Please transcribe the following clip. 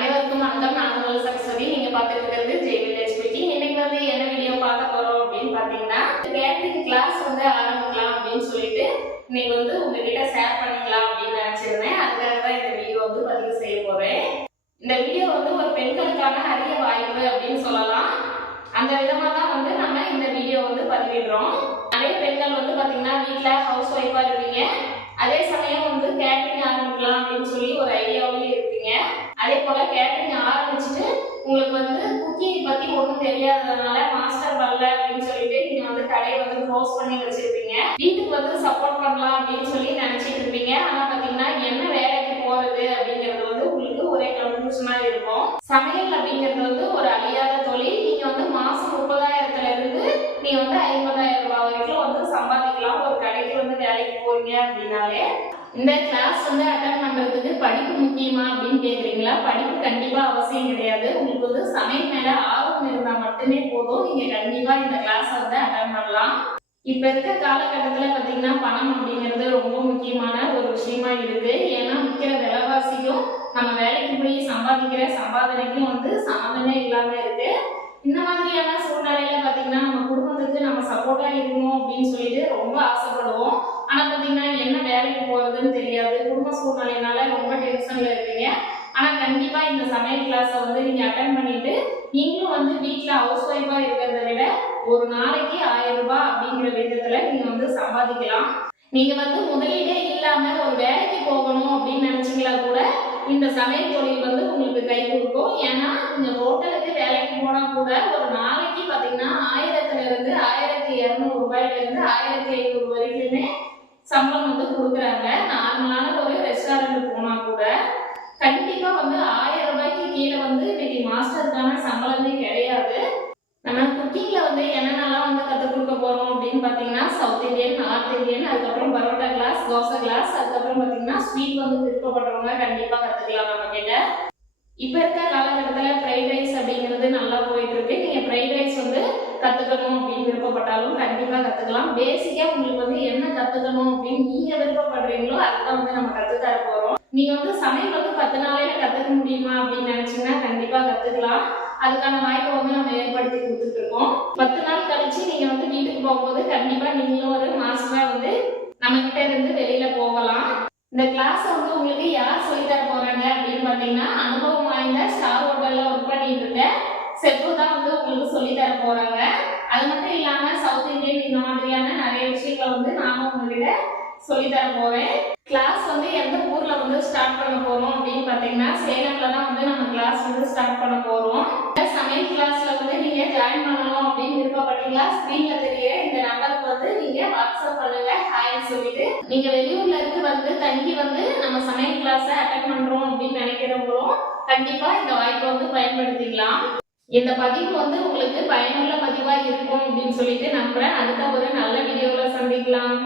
அனைவருக்கும் வணக்கம். நான் உங்கள் சரஸ்வதி. நீங்க பார்த்துட்டு இருக்கிறது ஜெய் வில்லேஜ் குக்கிங் இன்னைக்கு வந்து என்ன வீடியோ பார்க்க போறோம் அப்படின்னு பாத்தீங்கன்னா கேட்டரிங் கிளாஸ் வந்து ஆரம்பிக்கலாம் அப்படின்னு சொல்லிட்டு இன்னைக்கு வந்து உங்ககிட்ட ஷேர் பண்ணிக்கலாம் அப்படின்னு நினைச்சிருந்தேன். அதுக்காக தான் இந்த வீடியோ வந்து பதிவு செய்ய போறேன். இந்த வீடியோ வந்து ஒரு பெண்களுக்கான அரிய வாய்ப்பு அப்படின்னு சொல்லலாம். அந்த விதமா தான் வந்து நம்ம இந்த வீடியோ வந்து பதிவிடுறோம். நிறைய பெண்கள் வந்து பாத்தீங்கன்னா வீட்டுல ஹவுஸ் ஒய்ஃபா இருப்பீங்க அதே சமயம் வந்து கேட்டரிங் ஆரம்பிக்கலாம் அப்படின்னு சொல்லி ஒரு ஐடியாவிலே இருப்பீங்க அதே போல கேட்டரிங் ஆரம்பிச்சுட்டு உங்களுக்கு வந்து குக்கிங் பத்தி ஒன்றும் தெரியாததுனால மாஸ்டர் வரல அப்படின்னு சொல்லிட்டு நீங்க வந்து கடையை வந்து க்ளோஸ் பண்ணி வச்சிருப்பீங்க. வீட்டுக்கு வந்து சப்போர்ட் பண்ணலாம் அப்படின்னு சொல்லி நினைச்சிட்டு இருப்பீங்க. ஆனா பாத்தீங்கன்னா என்ன வேலைக்கு போறது அப்படிங்கிறது வந்து உங்களுக்கு ஒரே கன்ஃபியூஷனா இருக்கும். சமையல் அப்படிங்கிறது வந்து ஒரு அழியாத தொழில். நீங்க வந்து மாசம் முப்பதாயிரத்துல இருந்து நீ வந்து ஐம்பதாயிரம் ரூபாய் வரைக்கும் வந்து சம்பாதிக்கலாம். ஒரு கடைக்கு வந்து வேலைக்கு போறீங்க அப்படின்னாலே. இந்த கிளாஸ் வந்து அட்டன் பண்றது முக்கியமா அப்படின்னு கேக்குறீங்களா? படிப்பு கண்டிப்பா அவசியம் கிடையாது. உங்களுக்கு வந்து சமையல் மேல ஆர்வம் இருந்தா மட்டுமே போதும். நீங்க கண்டிப்பா இந்த கிளாஸ் வந்து அட்டன் பண்ணலாம். இப்ப இருக்க காலகட்டத்துல பாத்தீங்கன்னா பணம் அப்படிங்கிறது ரொம்ப முக்கியமான ஒரு விஷயமா இருக்கு. ஏன்னா விற்கிற விலைவாசிக்கும் நம்ம வேலைக்கு போய் சம்பாதிக்கிற சம்பாதனைக்கும் வந்து சம்மந்தமே இல்லாம இருக்கு. இந்த மாதிரியான சூழ்நிலையில பாத்தீங்கன்னா நம்ம குடும்பத்துக்கு நம்ம சப்போர்ட்டா இருக்கணும் அப்படின்னு சொல்லிட்டு ரொம்ப ஆசைப்படுவோம். ஆனா பாத்தீங்கன்னா என்ன வேலைக்கு போறதுன்னு தெரியாது. குடும்ப சூழ்நிலையினால ரொம்ப இருப்பீங்க. ஆனால் கண்டிப்பாக இந்த சமையல் கிளாஸை வந்து நீங்கள் அட்டன் பண்ணிட்டு நீங்களும் வந்து வீட்டில் ஹவுஸ் ஒய்ஃபாக இருக்கிறத விட ஒரு நாளைக்கு ஆயிரம் ரூபாய் அப்படிங்கிற விதத்துல நீங்கள் வந்து சம்பாதிக்கலாம். நீங்கள் வந்து முதலீடே இல்லாமல் ஒரு வேலைக்கு போகணும் அப்படின்னு நினச்சிங்களா கூட இந்த சமையல் தொழில் வந்து உங்களுக்கு கை கொடுக்கும். ஏன்னா இந்த ஹோட்டலுக்கு வேலைக்கு போனால் கூட ஒரு நாளைக்கு பார்த்தீங்கன்னா ஆயிரத்துலேருந்து ஆயிரத்தி இரநூறு ரூபாயிலேருந்து ஆயிரத்தி ஐநூறு வரைக்குமே சம்பளம் வந்து கொடுக்குறாங்க. நார்மலான ஒரு ரெஸ்டாரண்ட் போனா கூட கண்டிப்பா வந்து ஆயிரம் ரூபாய்க்கு கீழே வந்து இன்னைக்கு மாஸ்டருக்கான சம்பளமே கிடையாது. நம்ம குக்கிங்ல வந்து என்னென்னலாம் வந்து கற்றுக் கொடுக்க போறோம் அப்படின்னு பார்த்தீங்கன்னா சவுத் இந்தியன் நார்த் இந்தியன் அதுக்கப்புறம் பரோட்டா கிளாஸ் தோசை கிளாஸ் அதுக்கப்புறம் பார்த்தீங்கன்னா ஸ்வீட் வந்து விருப்பப்படுறவங்க கண்டிப்பாக கற்றுக்கலாம் நம்ம கிட்ட. இப்போ இருக்க காலகட்டத்தில் ஃப்ரைட் ரைஸ் அப்படிங்கிறது நல்லா போயிட்டு இருக்கு. நீங்கள் ஃப்ரைட் ரைஸ் வந்து கற்றுக்கணும் அப்படின்னு விருப்பம் கற்றுக்கலாம் பேசிக்காக உங்களுக்கு வந்து என்ன கற்றுக்கணும் அப்படின்னு நீங்கள் விருப்பப்படுறீங்களோ அதுதான் வந்து நம்ம கற்றுத்தர போகிறோம் நீங்கள் வந்து சமையல் வந்து பத்து நாளையில கற்றுக்க முடியுமா அப்படின்னு நினச்சிங்கன்னா கண்டிப்பாக கற்றுக்கலாம் அதுக்கான வாய்ப்பை வந்து நம்ம ஏற்படுத்தி கொடுத்துட்டு இருக்கோம். பத்து நாள் கழிச்சு நீங்க வந்து வீட்டுக்கு போகும்போது கண்டிப்பா நீங்களும் ஒரு மாசமா வந்து நம்ம கிட்ட இருந்து வெளியில போகலாம். இந்த கிளாஸ் வந்து உங்களுக்கு யார் சொல்லித்தர தர போறாங்க அப்படின்னு பாத்தீங்கன்னா அனுபவம் வாய்ந்த ஸ்டார் ஹோட்டல்ல ஒர்க் பண்ணிட்டு இருக்க செப்பு தான் வந்து உங்களுக்கு சொல்லித்தர தர போறாங்க. அது மட்டும் இல்லாம சவுத் இந்தியன் இந்த மாதிரியான நிறைய விஷயங்களை வந்து நானும் உங்ககிட்ட சொல்லி தர போவேன் கிளாஸ் வந்து எந்த ஊர்ல வந்து ஸ்டார்ட் பண்ண போறோம் அப்படின்னு பாத்தீங்கன்னா சேலம்ல தான் வந்து நம்ம கிளாஸ் வந்து ஸ்டார்ட் பண்ண போறோம். சமையல் கிளாஸ்ல வந்து நீங்க ஜாயின் பண்ணணும் அப்படின்னு விருப்பப்பட்டீங்களா? ஸ்கிரீன்ல தெரிய இந்த நம்பருக்கு வந்து நீங்க வாட்ஸ்அப் பண்ணுங்க. ஹாய்னு சொல்லிட்டு நீங்க வெளியூர்ல இருந்து வந்து தங்கி வந்து நம்ம சமையல் கிளாஸ் அட்டன் பண்றோம் அப்படின்னு நினைக்கிறவங்களும் கண்டிப்பா இந்த வாய்ப்பை வந்து பயன்படுத்திக்கலாம். இந்த பதிவு வந்து உங்களுக்கு பயனுள்ள பதிவா இருக்கும் அப்படின்னு சொல்லிட்டு நம்புறேன். அடுத்த ஒரு நல்ல வீடியோல சந்திக்கலாம்.